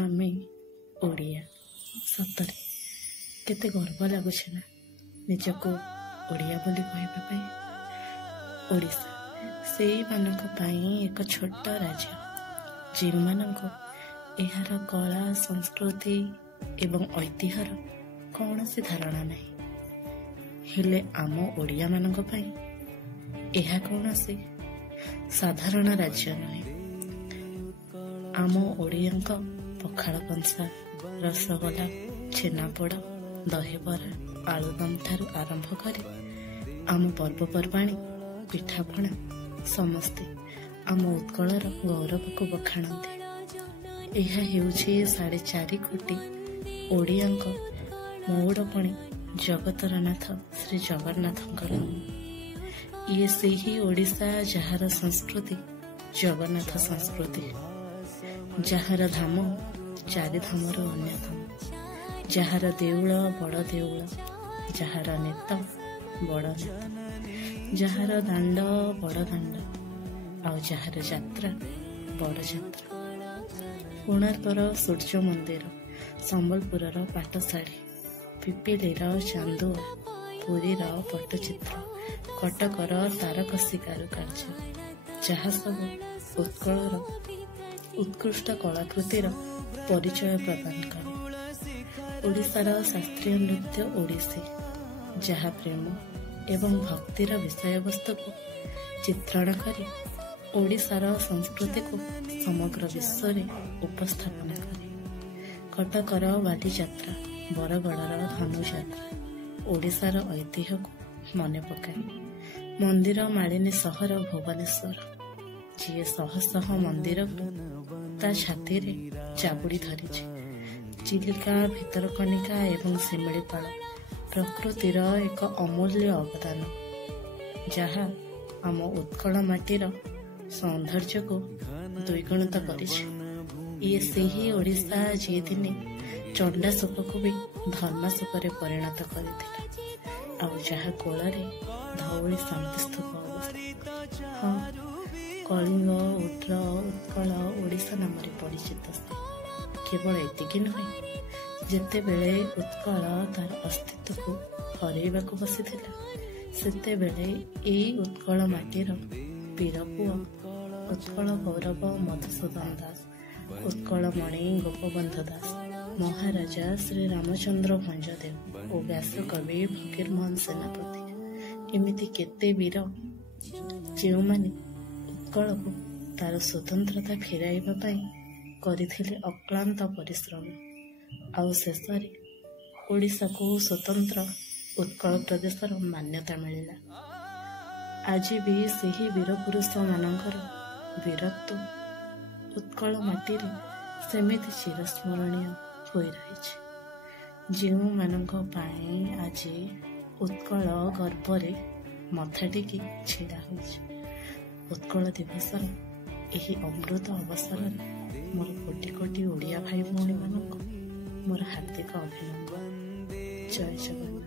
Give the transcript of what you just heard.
ଆମେ ଓଡ଼ିଆ। ସତରେ କେତେ ଗର୍ବ ଲାଗୁଛି ନା ନିଜକୁ ଓଡ଼ିଆ ବୋଲି କହିବା ପାଇଁ। ଓଡ଼ିଶା ସେଇମାନଙ୍କ ପାଇଁ ଏକ ଛୋଟ ରାଜ୍ୟ ଯେଉଁମାନଙ୍କୁ ଏହାର କଳା, ସଂସ୍କୃତି ଏବଂ ଐତିହ୍ୟର କୌଣସି ଧାରଣା ନାହିଁ। ହେଲେ ଆମ ଓଡ଼ିଆମାନଙ୍କ ପାଇଁ ଏହା କୌଣସି ସାଧାରଣ ରାଜ୍ୟ ନୁହେଁ। ଆମ ଓଡ଼ିଆଙ୍କ ପଖାଳ କଂସା, ରସଗୋଲା, ଛେନାପୋଡ଼, ଦହିବରା, ଆଳୁଦମ୍ ଠାରୁ ଆରମ୍ଭ କରି ଆମ ପର୍ବପର୍ବାଣି, ପିଠାପଣା ସମସ୍ତେ ଆମ ଉତ୍କଳର ଗୌରବକୁ ବଖାଣନ୍ତି। ଏହା ହେଉଛି 4.5 କୋଟି ଓଡ଼ିଆଙ୍କ ମଉଡ଼ପଣି ଜଗତର ନାଥ ଶ୍ରୀ ଜଗନ୍ନାଥଙ୍କର। ଇଏ ସେହି ଓଡ଼ିଶା ଯାହାର ସଂସ୍କୃତି ଜଗନ୍ନାଥ ସଂସ୍କୃତି, ଯାହାର ଧାମ 4 ଧାମର ଅନ୍ୟତମ, ଯାହାର ଦେଉଳ ବଡ଼ ଦେଉଳ, ଯାହାର ନେତ ବଡ଼ ନେତ, ଯାହାର ଦାଣ୍ଡ ବଡ଼ ଦାଣ୍ଡ, ଆଉ ଯାହାର ଯାତ୍ରା ବଡ଼ ଯାତ୍ରା। କୋଣାର୍କର ସୂର୍ଯ୍ୟ ମନ୍ଦିର, ସମ୍ବଲପୁରର ପାଟଶାଢ଼ୀ, ପିପିଲିର ଚାନ୍ଦୁଆ, ପୁରୀର ପଟ୍ଟଚିତ୍ର, କଟକର ତାରକସି କାରୁକାର୍ଯ୍ୟ, ଯାହା ସବୁ ଉତ୍କଳର ଉତ୍କୃଷ୍ଟ କଳାକୃତିର ପରିଚୟ ପ୍ରଦାନ କରେ। ଓଡ଼ିଶାର ଶାସ୍ତ୍ରୀୟ ନୃତ୍ୟ ଓଡ଼ିଶୀ, ଯାହା ପ୍ରେମ ଏବଂ ଭକ୍ତିର ବିଷୟବସ୍ତୁକୁ ଚିତ୍ରଣ କରି ଓଡ଼ିଶାର ସଂସ୍କୃତିକୁ ସମଗ୍ର ବିଶ୍ୱରେ ଉପସ୍ଥାପନ କରେ। କଟକର ବାଲିଯାତ୍ରା, ବରଗଡ଼ର ଧନୁଯାତ୍ରା ଓଡ଼ିଶାର ଐତିହ୍ୟକୁ ମନେ ପକାଏ। ମନ୍ଦିର ମାଳିନୀ ସହର ଭୁବନେଶ୍ୱର, ଯିଏ ଶହ ଶହ ମନ୍ଦିରକୁ ତା ଛାତିରେ ଚାବୁଡ଼ି ଧରିଛି। ଚିଲିକା, ଭିତରକନିକା ଏବଂ ଶିମିଳିପାଳ ପ୍ରକୃତିର ଏକ ଅମୂଲ୍ୟ ଅବଦାନ, ଯାହା ଆମ ଉତ୍କଳ ମାଟିର ସୌନ୍ଦର୍ଯ୍ୟକୁ ଦ୍ୱିଗୁଣିତ କରିଛି। ଇଏ ସେହି ଓଡ଼ିଶା ଯିଏ ଦିନେ ଚଣ୍ଡାଶୋକକୁ ବି ଧର୍ମାଶୋକରେ ପରିଣତ କରିଥିଲା, ଆଉ ଯାହା କୋଳରେ ଧଉଳି ଶାନ୍ତିସ୍ତୂପ ଅବସ୍ଥିତ। ହଁ, କଳିଙ୍ଗ, ଉଡ୍ର, ଉତ୍କଳ ଓଡ଼ିଶା ନାମରେ ପରିଚିତ। କେବଳ ଏତିକି ନୁହେଁ, ଯେତେବେଳେ ଉତ୍କଳ ତାର ଅସ୍ତିତ୍ୱକୁ ହରାଇବାକୁ ବସିଥିଲା, ସେତେବେଳେ ଏଇ ଉତ୍କଳ ମାଟିର ବୀର ପୁଅ ଉତ୍କଳ ଗୌରବ ମଧୁସୂଦନ ଦାସ, ଉତ୍କଳମଣି ଗୋପବନ୍ଧୁ ଦାସ, ମହାରାଜା ଶ୍ରୀ ରାମଚନ୍ଦ୍ର ଭଞ୍ଜଦେବ ଓ ବ୍ୟାସକବି ଫକୀରମୋହନ ସେନାପତି, ଏମିତି କେତେ ବୀର ଯେଉଁମାନେ ଉତ୍କଳକୁ ତାର ସ୍ୱତନ୍ତ୍ରତା ଫେରାଇବା ପାଇଁ କରିଥିଲେ ଅକ୍ଳାନ୍ତ ପରିଶ୍ରମ, ଆଉ ଶେଷରେ ଓଡ଼ିଶାକୁ ସ୍ୱତନ୍ତ୍ର ଉତ୍କଳ ପ୍ରଦେଶର ମାନ୍ୟତା ମିଳିଲା। ଆଜି ବି ସେହି ବୀରପୁରୁଷମାନଙ୍କର ବୀରତ୍ୱ ଉତ୍କଳ ମାଟିରେ ସେମିତି ଚିରସ୍ମରଣୀୟ ହୋଇ ରହିଛି, ଯେଉଁମାନଙ୍କ ପାଇଁ ଆଜି ଉତ୍କଳ ଗର୍ବରେ ମଥା ଟେକି ଛିଡ଼ା ହୋଇଛି। ଉତ୍କଳ ଦିବସର ଏହି ଅମୃତ ଅବସରରେ ମୋର କୋଟି କୋଟି ଓଡ଼ିଆ ଭାଇ ଭଉଣୀମାନଙ୍କୁ ମୋର ହାର୍ଦ୍ଦିକ ଅଭିନନ୍ଦନ। ଜୟ ଜଗନ୍ନାଥ।